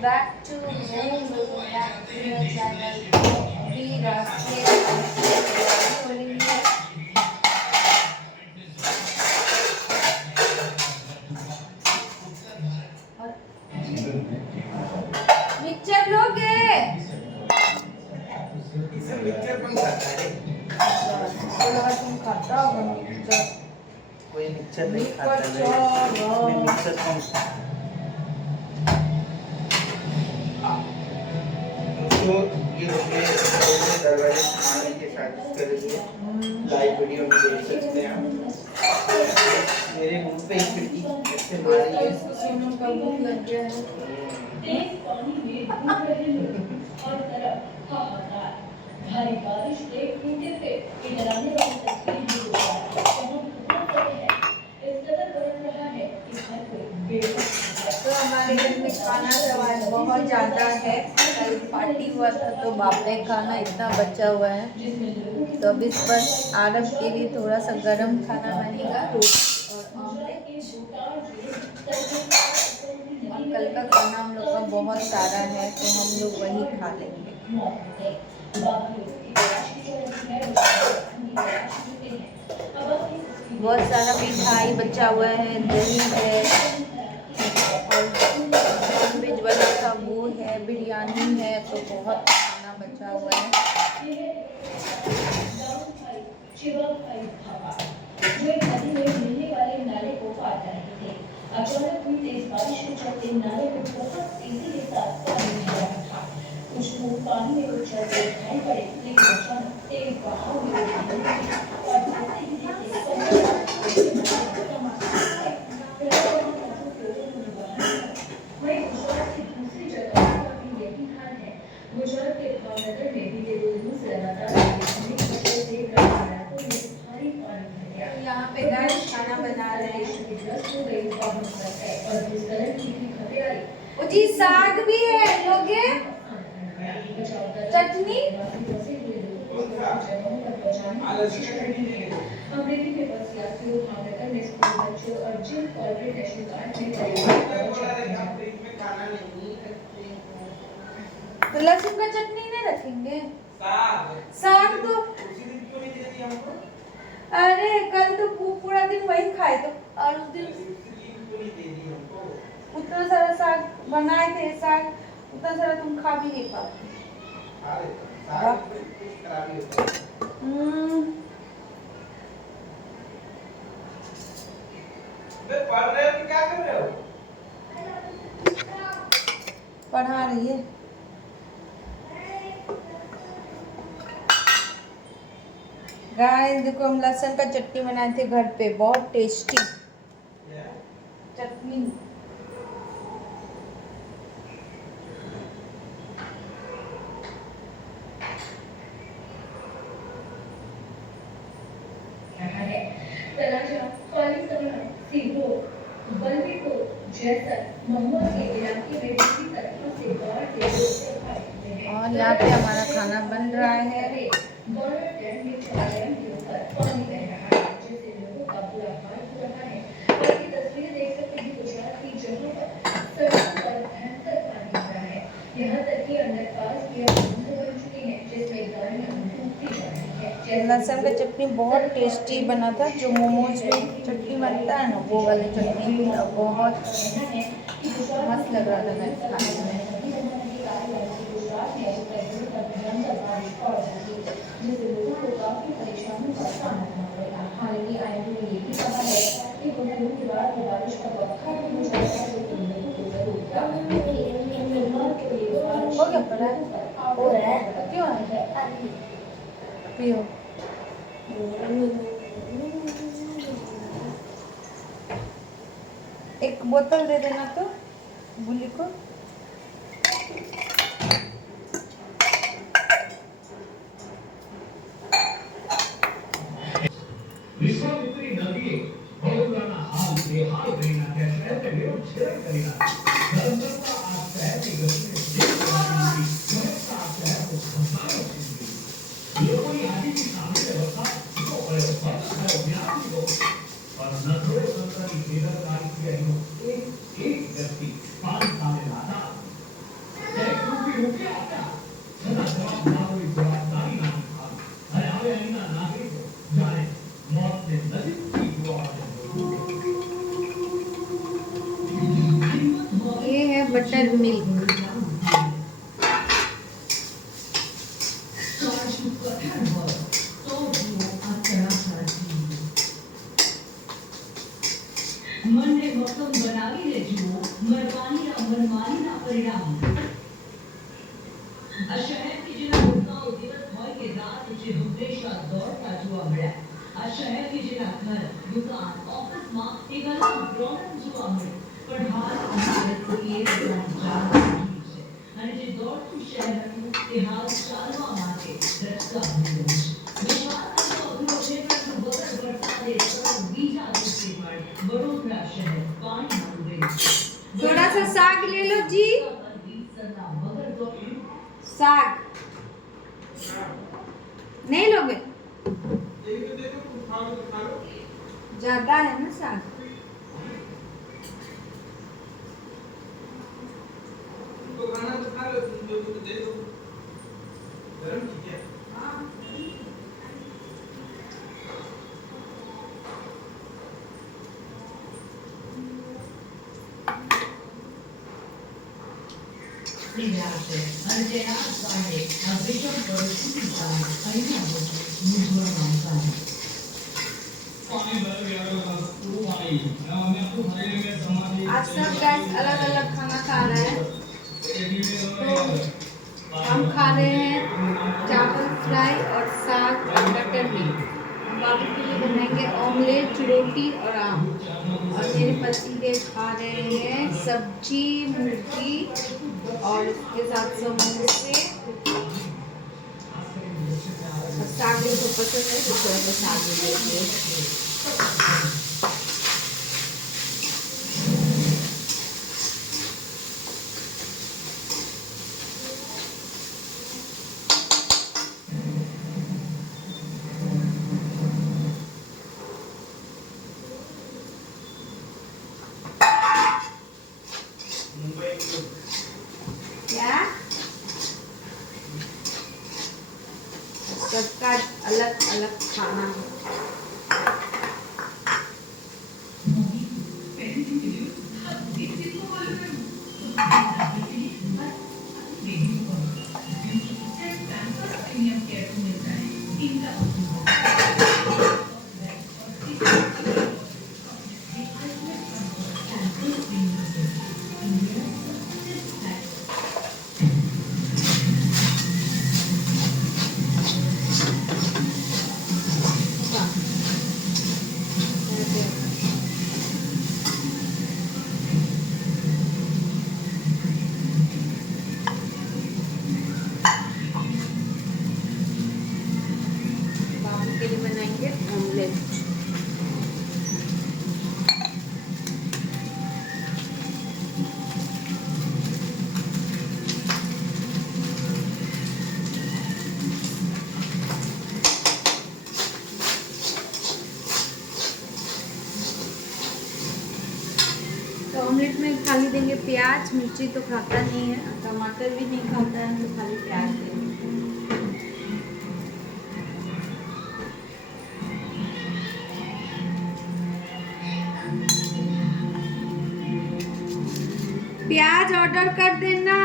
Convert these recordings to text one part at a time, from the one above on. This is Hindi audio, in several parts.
back to home, welcome back to your channel. Be mixture लोगे? मिक्सचर पण खाता है। तुम खाता होगा मिक्सचर? कोई मिक्सचर नहीं खाता है। मिक्सचर कौन तो ये दरवाजे खाने के साथ इसके लिए लाइव वीडियो में देख सकते हैं आप। मेरे मुंह पे ही खिड़की ऐसे मारी है। सुनो का भूख लग गया है। तेज पानी में डूब रहे लोग हर तरफ हाहाकार। भारी बारिश से टूटे पे डराने वाली तस्वीर भी हो रहा है। इस कदर बरस रहा है कि हर कोई बेबस। तो हमारे घर में खाना सवाल बहुत ज़्यादा है। कल पार्टी हुआ था तो बाप ने खाना इतना बचा हुआ है, तो अब इस पर आरब के लिए थोड़ा सा गरम खाना बनेगा, रोटी और ऑमलेट। और कल का खाना हम लोग का बहुत सारा है तो हम लोग वही खा लेंगे। बहुत सारा मिठाई बचा हुआ है, दही है और नॉनवेज वाला था वो है, बिरयानी है, तो बहुत खाना बचा हुआ है। अचानक हुई तेज बारिश के चलते नाले में बहुत तेजी के साथ पानी भर रहा था। कुछ लोग पानी में उछल कर दिखाई पड़े, लेकिन अचानक तेज बहाव में और जैसे ही वहीं गुजरात की दूसरी जगह का भी यही हाल है। गुजरात के भावनगर में बीते 2 दिनों से लगातार बारिश होने की वजह से इलाकों में भारी पानी भर गया। यहाँ पे गाइस खाना बना रहे हैं। ओ जी साग भी है, लोगे? चटनी? अमरीकी में बस यात्रियों भावनगर में स्कूल बच्चों और जिन कॉर्पोरेट नेशनल गार्ड में तो लहसुन का चटनी नहीं रखेंगे? साग तो अरे कल तो पूरा दिन वही खाए तो, और उस दिन उतना सारा साग बनाए थे, साग उतना सारा तुम खा भी नहीं पाते। पढ़ रहे हो कि क्या कर रहे हो? पढ़ा रही है। गाइस देखो हम लहसुन का चटनी बनाए थे घर पे, बहुत टेस्टी चटनी। और यहाँ पे हमारा खाना बन रहा है। लहसुन का चटनी बहुत टेस्टी बना था, जो मोमोज में चटनी बनता है ना वो वाली चटनी, बहुत मस्त लग रहा था खाने में। हो गया पड़ा है? क्यों है? पियो। एक बोतल दे देना तो बुली को। विश्वामित्री नदी बहुलाना हाल बेहाल करीना कैसे विरोध छेड़ करीना धर्मता आश्रय की गति में देश की समस्या आश्रय को संभालो लोगों की आदि की सामने व्यवस्था को और है ज्ञान को और नजरों संतरी बेदरकारी की एक व्यक्ति पानी सामने लाता बटर मिल्क। મને મક્કમ બનાવી લેજો મરવાની મનમાનીના પરિણામ આ શહેર કે જેના લોકોનો દિવસ હોય કે રાત જે હંમેશા દોડતા જોવા મળ્યા આ શહેર કે જેના ઘર દુકાન ઓફિસમાં એક અલગ રોનક જોવા મળે પણ હાલ અમારે કોઈ એ જાણવા છે અને જે દોડતું શહેર હતું તે હાલ ચાલવા માટે રસ્તા બની ગયું છે વિશ્વાસનો અઘરો છે પરંતુ વગર વરસાદે બીજા દિવસે પણ वडोदरा शहर पानी में डूबे थोड़ा सा साग ले लो जी। साग नहीं लोगे? ज्यादा है ना साग। तो खाना तो खा लो, तुम जो तो दे दो, गरम ठीक है। श्रीराज अर्जयास वाले अभिषेक परिस्थिति का अहिया मुझे मानता है पानी भर गया तो पानी मैं आपको खाने में समाधि आज सब गाइस अलग अलग खाना खा रहे हैं। तो हम खा रहे हैं चावल फ्राई और साग और बटर मिल्क। हम बाबू के लिए बनाएंगे ऑमलेट, रोटी और आम। और मेरे पति देव खा रहे हैं सब्जी, मुर्गी और इसके साथ समोसे। साग को पसंद है तो थोड़ा सा साग लेते हैं। क्या सबका अलग अलग खाना है। बाबू के लिए बनाएंगे ऑमलेट। तो ऑमलेट में खाली देंगे प्याज, मिर्ची तो खाता नहीं है, टमाटर भी नहीं खाता है, तो खाली प्याज देंगे। प्याज ऑर्डर कर देना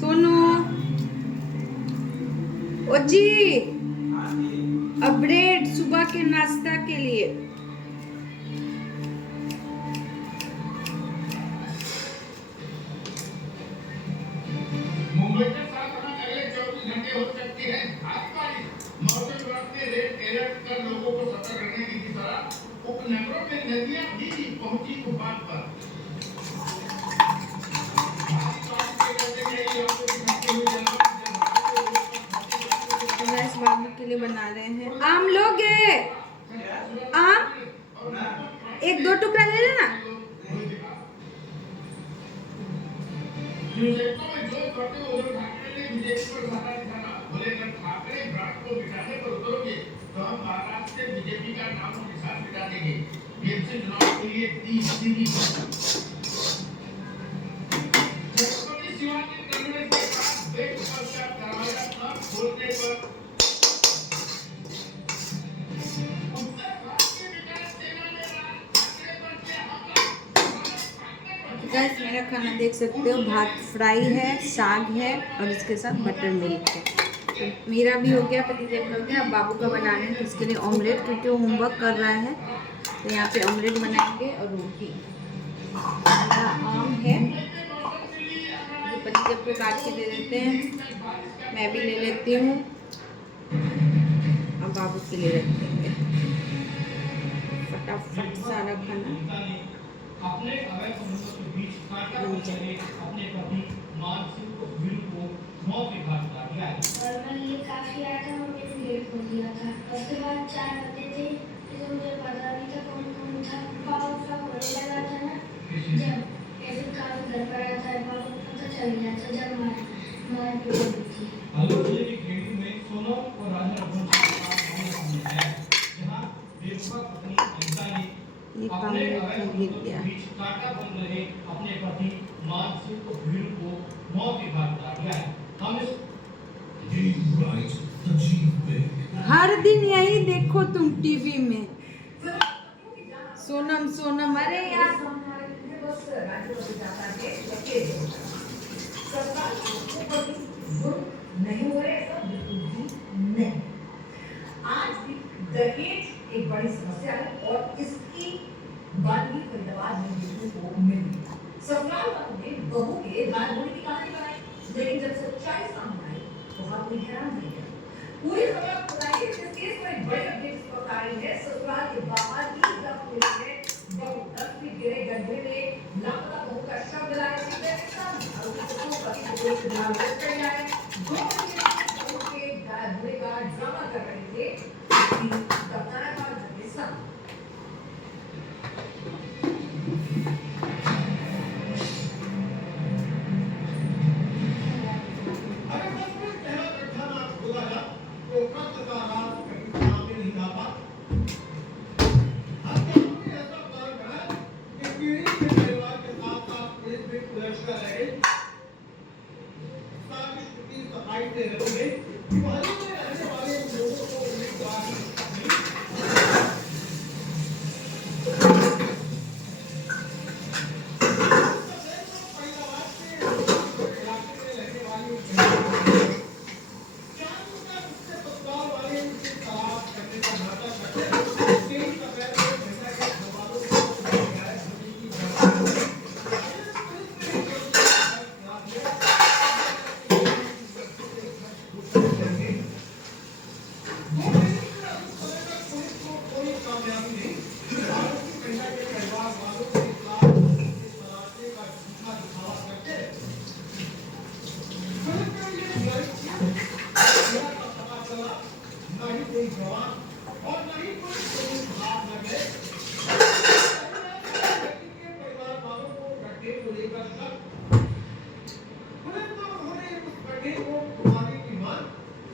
सोनू। ओ जी अब ब्रेड सुबह के नाश्ता के लिए। मुंबई के साथ अगले 24 घंटे हो सकती है आसमानी मौसम विभाग ने रेड अलर्ट कर लोगों को सतर्क रहने की सलाह। उपनगरों में नदियां भी पहुंची उफान पर। बाबू के लिए बना रहे हैं। आम लोगे? आम 1-2 टुकड़ा ले लेना। बीजेपी का नाम और निशान मिटा देंगे। बीएमसी चुनाव के लिए 30 सीधी छत्रपति शिवाजी टर्मिनस के पास बेच का दरवाजा न खोलने पर उत्तर भारत की विकास सेना ने ठाकरे पर किया हमला। गाइस मेरा खाना देख सकते हो, भात फ्राई है, साग है और इसके साथ बटर मिल्क है। तो मेरा भी हो गया, पतिदेव का हो गया। अब बाबू का बनाना है, तो उसके लिए ऑमलेट, क्योंकि वो होमवर्क कर रहा है। तो यहाँ पे ऑमलेट बनाएंगे और रोटी। यहाँ आम है, ये पतिदेव को काट के दे देते हैं, मैं भी ले लेती हूँ और बाबू के लिए रख देंगे। फटाफट सारा खाना अपने अवैध संबंधों के बीच कांटा बन जाए। अपने पति मानसिंह को वीर को मौत के घाट उतार दिया है। और मैं ये काफी आया था, मैंने लेट हो गया था। उसके बाद 4 बजे थे, इसलिए मुझे पता नहीं था कौन कौन था। पापा का होने लगा था ना, जब ऐसे काफी घर पर आता है, पापा को पता चल गया था जब मार पीट हुई थी। अलवर जिले की खेती में सोनम और राजा रघुवंशी के साथ मामला सामने आया है, जहां बेवफा पत्नी अनिता ने ये काम अपने में अवैध गिर संबंधों गया। के बीच कांटा बन रहे अपने पति मानसिंह को वीर को मौत के घाट उतार दिया है। हम इस हर दिन यही देखो तुम टीवी में, सोनम सोनम। अरे यार नहीं हो रहे, ऐसा बिल्कुल भी नहीं। आज भी दहेज एक बड़ी समस्या है और इसकी बात भी फरीदाबाद में देखने को मिली। ससुराल वालों ने बहू के राजबोली की कहानी बनाई, लेकिन जब सच्चाई सामने आई तो हर कोई हैरान रह गया। पूरी खबर बताइए, इस केस में एक बड़ी अपडेट इस वक्त आ रही है। ससुराल के बाहर ही जब पुलिस ने बहू 10 फीट गहरे गड्ढे में लापता बहू का शव मिलाया, आरोपी को पति को पुलिस ने अरेस्ट कर लिया है। ड्रामा कर रहे थे दफ्तार का हिस्सा। अगर बस कोई पहला गड्ढा ना खोदा जा तो कब्र का राज कहीं सामने नहीं आ पाता। हत्यारों ने ऐसा प्लान बनाया कि पीड़ित के परिवार के साथ साथ पुलिस भी सुरक्षा रहे, साजिश की सफाई से रहे, दिवाली में रहने वाले लोगों को उम्मीदवार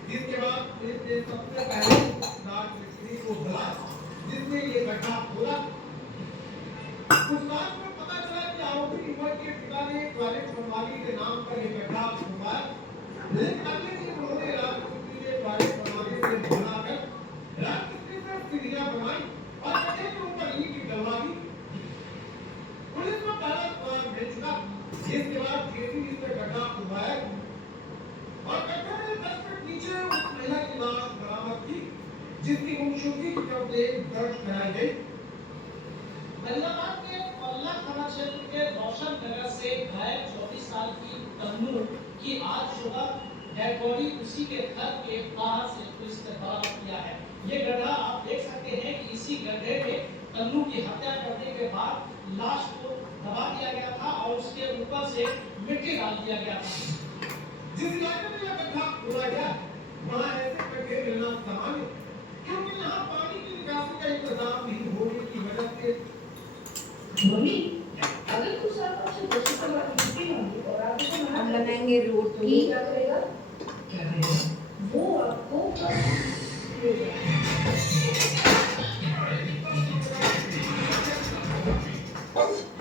जिसके बाद पुलिस ने सबसे पहले राज मिस्त्री को बुलाया, जिसने ये घटना खोला। पूछताछ में पता चला कि आरोपी युवक के पिता ने टॉयलेट बनवाने के नाम पर एक गड्ढा खुदवाया, लेकिन अगले दिन उन्होंने राज मिस्त्री के टॉयलेट बनवाने से मना कर राज मिस्त्री से सीढ़ियां बनाई और गड्ढे के ऊपर ईंट डलवा दी। पुलिस को पहला प्लान मिल चुका, जिसके बाद जेसीबी से गड्ढा खुदवाया और गड्ढे में 10 फीट नीचे उस महिला की लाश बरामद की, जिसकी गुमशुदगी की कंप्लेंट दर्ज कराई गई। फरीदाबाद के पल्ला थाना क्षेत्र के रोशन नगर से गायब 24 साल की तन्नू की आज सुबह डेड बॉडी उसी के घर के बाहर से पुलिस ने बरामद किया है। ये गड्ढा आप देख सकते हैं कि इसी गड्ढे में तन्नू की हत्या करने के बाद लाश को दबा दिया गया था और उसके ऊपर से मिट्टी डाल दिया गया था। जिस इलाके में यह गड्ढा खोदा गया, वहाँ ऐसे गड्ढे मिलना सामान्य, क्योंकि यहाँ पानी की निकासी का इंतजाम नहीं होने की वजह से। मम्मी, अगर कुछ आप अच्छे बच्चे को रोटी होंगी और आप उसको मना हम कर बनाएंगे रोटी। क्या करेगा? क्या करेगा? वो आपको ले जाएगा।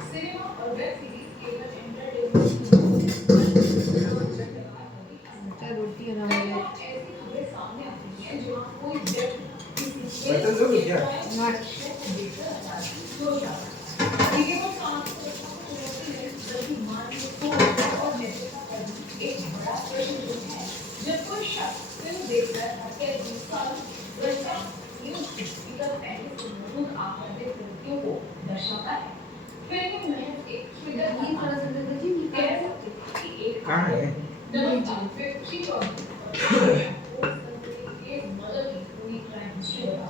सिनेमा और वेब सीरीज केवल एंटरटेनमेंट रोटी और ऑमलेट। ऐसी खबरें सामने आती हैं जहाँ कोई व्यक्ति किसी बटन दो क्या? देखकर सो जाता है। ठीक है, वो काम करते हैं एक बड़ा प्रश्न चिन्ह है। जब कोई शख्स फिल्म देखकर हत्या की पहले से मौजूद आपराधिक कृत्यों को दर्शाता है, फिल्म महज एक ट्रिगर ये थोड़ा सा दे दीजिए। कह सकते हैं कि एक कहाँ है? व्यक्ति और एक मदर की पूरी क्राइम हिस्ट्री बता।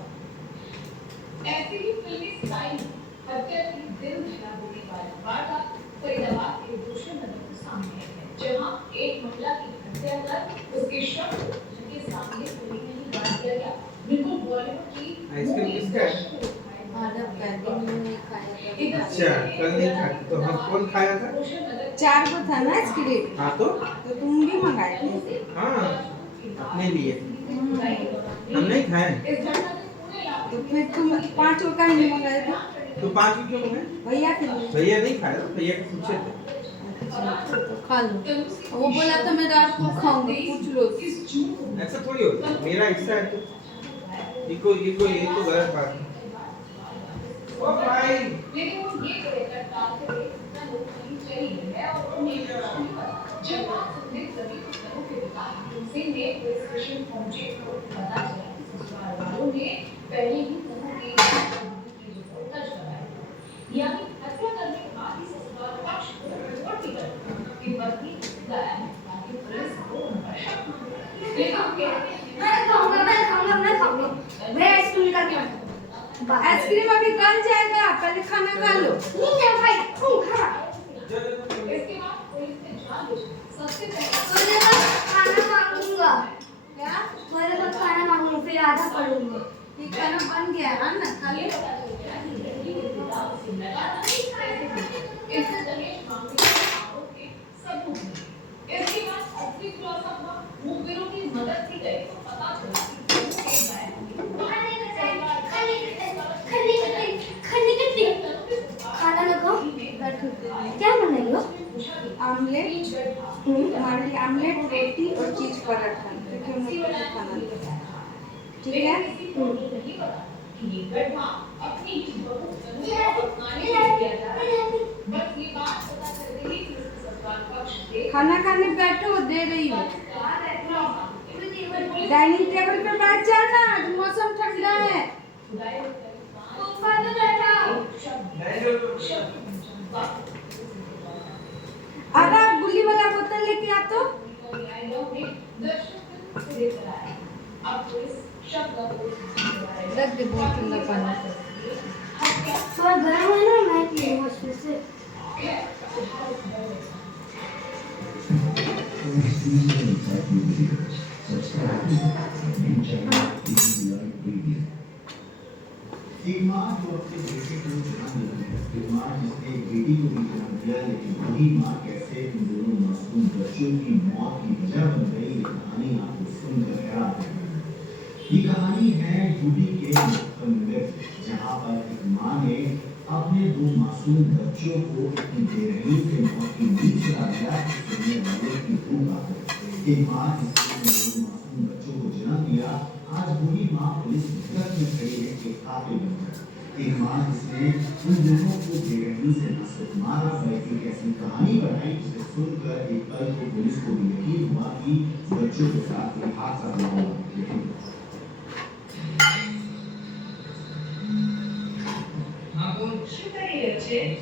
ऐसी ही फिल्मी स्टाइल में हत्या की दिल दहला देने वाली वारदात फरीदाबाद के दूसरे नगर के सामने है, जहां एक महिला की हत्या कर उसके शव को घर के सामने गोली में ही गाड़ दिया गया। बिल्कुल बॉलीवुड की आइसक्रीम किसका है? आरब कैंटीन में खाया था। अच्छा, कल नहीं खाते तो हम कौन खाया था? 4 को था ना आइसक्रीम, हाँ तो तो तुम भी मंगाए थे। हाँ अपने लिए हम नहीं खाए। तो फिर तुम 5 को का नहीं मंगाए थे? तो 5 क्यों है? भैया के लिए। भैया नहीं खाया था, भैया को पूछे थे। तो खा लो। वो बोला था मैं रात को खाऊंगा, पूछ लो। ऐसा थोड़ी होता है, मेरा हिस्सा है तो ये तो गलत बात है। ओ भाई लेकिन वो ये कहकर टालते हुए इतना लोग नहीं चली है और उन्हें जब बात सुनने सभी लोगों के पिता सिंह ने पुलिस स्टेशन पहुंचे तो पता चला कि ससुराल वालों ने पहले ही तनु की रिपोर्ट दर्ज कराई। यानी हत्या करने के बाद ही ससुराल पक्ष को रिपोर्ट की गई कि पत्नी लाया है ताकि पुलिस को उन पर शक न हो। लेकिन कहते हैं आइसक्रीम अभी गल जाएगा, पहले खाना खा लो। इसके बाद पुलिस ने जान बुझकर सबसे पहले खाना मांगूंगा, क्या? मैं खाना मांगूंगा फिर आधा पढ़ूंगा। ये खाना बन गया है ना, खा ले। इससे दहेज मांगने के आरोप के सबूत मिले। इसके बाद असली खुलासा हुआ, मुखबिरों की मदद की गई तो पता चला कि दोनों के खाना लगाओ, क्या बनाई हो? आमलेट, हमारे लिए आमलेट, रोटी और चीज पराठा, क्योंकि हम लोग को खाना है। ठीक है? खाना खाने बैठो, दे रही हूँ। डाइनिंग टेबल पे बैठ जाना, मौसम ठंडा है। आधा गुल्ली वाला बोतल लेके आ तो। रख दे बहुत ठंडा पानी से। थोड़ा गर्म है ना, मैं पीऊंगा उसमें से। एक माँ जो अपने बेटे को जन्म देती है, एक माँ जिसने एक बेटी को भी जन्म दिया, लेकिन वही माँ कैसे इन दोनों मासूम बच्चों की मौत की वजह बन गई, ये कहानी आपको सुनकर हैरान रहेगी। ये कहानी है यूपी के मुजफ्फरनगर, जहाँ पर एक माँ ने अपने 2 मासूम बच्चों को इतनी बेरहमी से मौत की नींद सुला दिया कि सुनने वालों की रूह कांपे। एक माँ जिसने 2 मासूम बच्चों को जन्म दिया, आज वही माँ पुलिस हिरासत में खड़ी है कि कातिल बनकर। एक माँ जिसने उन दोनों को बेरहमी से न सिर्फ मारा बल्कि एक ऐसी कहानी बनाई जिसे सुनकर एक पल को पुलिस को भी यकीन हुआ कि बच्चों के साथ ये हादसा हुआ होगा। लेकिन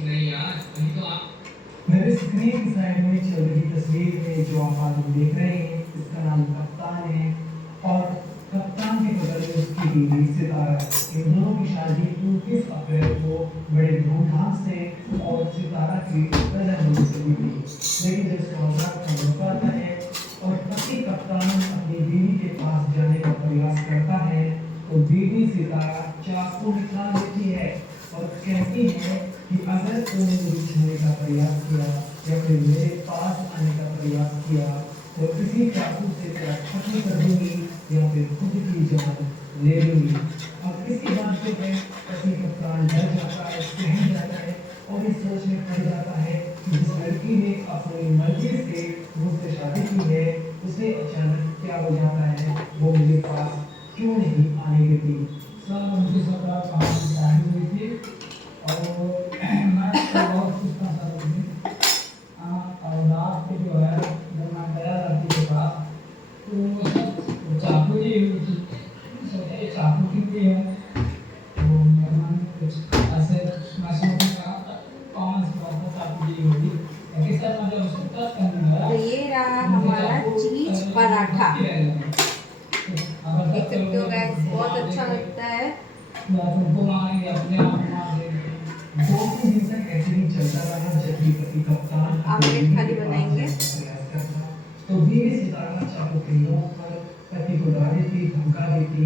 नहीं यार, अभी तो आप मेरे स्क्रीन की साइड में चल रही तस्वीर में जो आप देख रहे हैं, इसका नाम कप्तान है और कप्तान के बगल में उसकी बीवी सितारा है। इन दोनों की शादी 29 अप्रैल को बड़े धूमधाम से और सितारा की रजामंदी से हुई थी। लेकिन जब कॉन्ट्रैक्ट का मौका आता है और पति कप्तान अपनी बीवी के पास जाने का प्रयास करता है तो बीवी सितारा चाकू निकाल लेती है और कहती है कि अगर तूने मुझे छूने का प्रयास किया या फिर मेरे पास आने का प्रयास किया तो किसी चाकू से तेरा खत्म कर दूंगी या फिर खुद की जान ले लूंगी। अब इसके बाद जो है पति कप्तान डर जाता है, सहम जाता है और इस सोच में पड़ जाता है कि जिस लड़की ने अपनी मर्जी से मुझसे शादी की है उसे अचानक क्या हो जाता है, वो मेरे पास क्यों नहीं आने देती। सन 1917 कहानी शादी हुई थी और मैं बहुत खुश था सर उसमें। और रात को जो है जब मैं गया तो ये रहा हमारा चीज पराठा। देख सकते हो गाइस, बहुत अच्छा लगता है। आमलेट खाली बनाएंगे। तो धीरे से दाना चाकू के नोक पर पति को डाली थी, धमका दी थी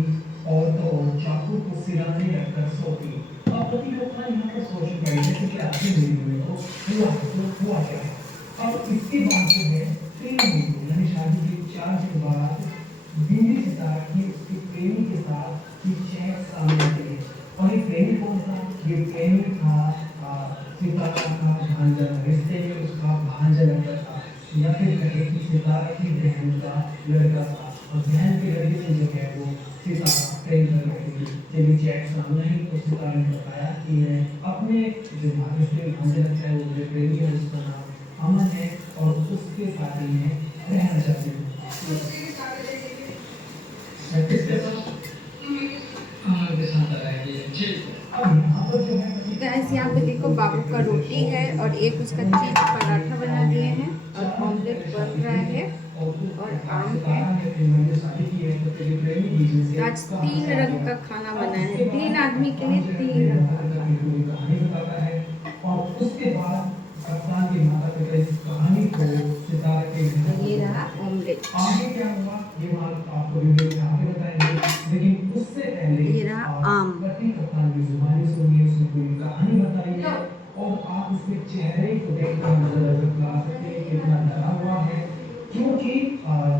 और तो चाकू को सिराने रखकर सोती। अब पति को अपना यहाँ पर सोच पड़ी जैसे कि आखिर मेरी हुई तो हुआ क्या है। अब इसके बाद जो है 3 महीने यानी शादी के 4 दिन बाद बीवी सितारा की उसके प्रेमी के साथ की चैट सामने आई है। और ये प्रेमी कौन था? ये प्रेमी था सितारा का भांजा, रिश्ते में उसका भांजा लड़का था, या फिर कहे कि सितारा की बहन का लड़का था। और बहन के लड़के से जो है वो सितारा प्रेम कर रही थी। जब ये चैट सामने आई तो सितारा ने बताया कि मैं अपने जो रिश्ते में भांजा लगता है वो मेरे प्रेमी है, उसका नाम अमन है और उसके साथ ही मैं रहना चाहती हूँ। गाइस यहाँ पे देखो, बाबू का रोटी है और एक उसका चीज पराठा बना दिए हैं और ऑमलेट बन रहा है और आम है। आज 3 रंग का खाना बना है, 3 आदमी के लिए 3 रंग का खाना। ये रहा ऑमलेट, ये रहा आम। और आप उसके चेहरे को देखकर नजर लगा सकते हैं कितना डरा हुआ है, क्योंकि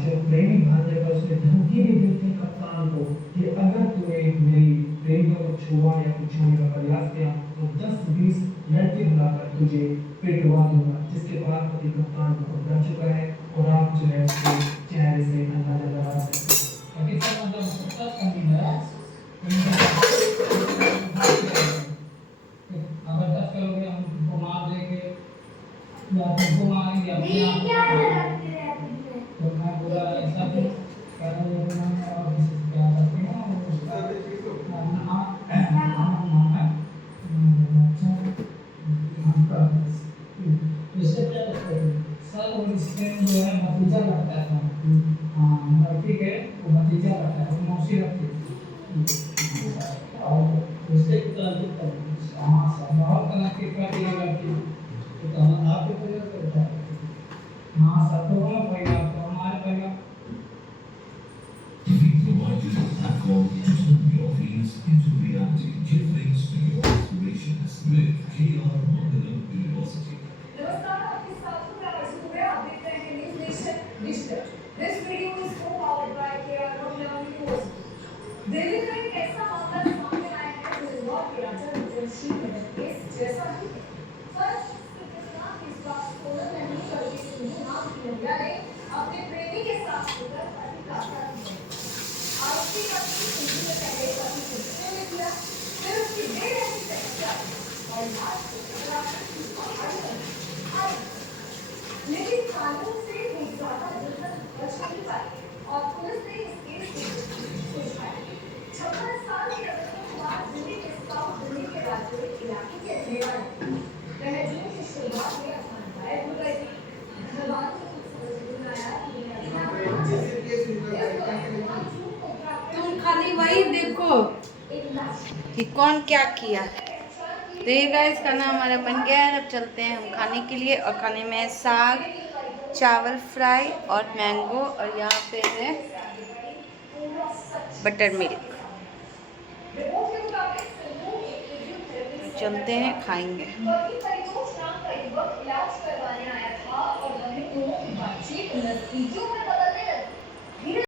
जो प्रेमी भांजे का उसने धमकी भी दी थी कप्तान को कि अगर तूने मेरी प्रेमिका को छुआ या कुछ छूने का प्रयास किया तो 10-20 लड़के बुलाकर तुझे पिटवा दूंगा। जिसके बाद पति कप्तान को डर चुका है और आप जो है उसके चेहरे से अंदाजा लगा सकते हैं। अगर 10 करोगे हम तुमको मार देंगे या तुमको मारेंगे अपने आप तो मैं बोला ऐसा भी करेंगे तो मैं और किसी से क्या करते हैं इससे क्या करते हैं सर, वो इसमें जो है भतीजा लगता है। लड़की के वो भतीजा लगता है, वो मौसी लगती है और उससे तरह की बहुत तरह की प्रक्रिया करती है। तो हम आपके परिवार करता है हाँ सब तो परिवार तो हमारे परिवार नमस्कार, आपके साथ हूं मैं वैसे तो आप देख रहे हैं News Nation Digital. This video is co-powered by KR University. Delhi में एक ऐसा मामला सामने आया है जो इंदौर के राजा जमशेद नगर केस जैसा ही है। फर्ज इसके खिलाफ इस बार 16 महीने की सिंधु नाम की महिला ने अपने प्रेमी के साथ होकर पति का अपहरण किया। आरोपी का सिंधु ने पहले पति को गुस्से में किया, फिर उसकी बेरहमी से हत्या और लाश को लेकिन कानून से वो ज्यादा दुर्घटना बच नहीं पाई और पुलिस ने इस केस को सुलझाया। 56 साल के रतन कुमार दिल्ली के साउथ दिल्ली के राजौरी इलाके के रहने वाले वह जून की शुरुआत में अचानक गायब हो गए थे। घरवालों को कुछ समझ नहीं आया कि तुम खाली वही देखो कि कौन क्या किया। तो ये गाइस खाना हमारा बन गया है। अब चलते हैं हम खाने के लिए और खाने में है साग, चावल फ्राई और मैंगो और यहाँ पे है बटर मिल्क। चलते हैं खाएंगे। इलाज करवाने आया था और वह दोनों की बातचीत नजदीकियों में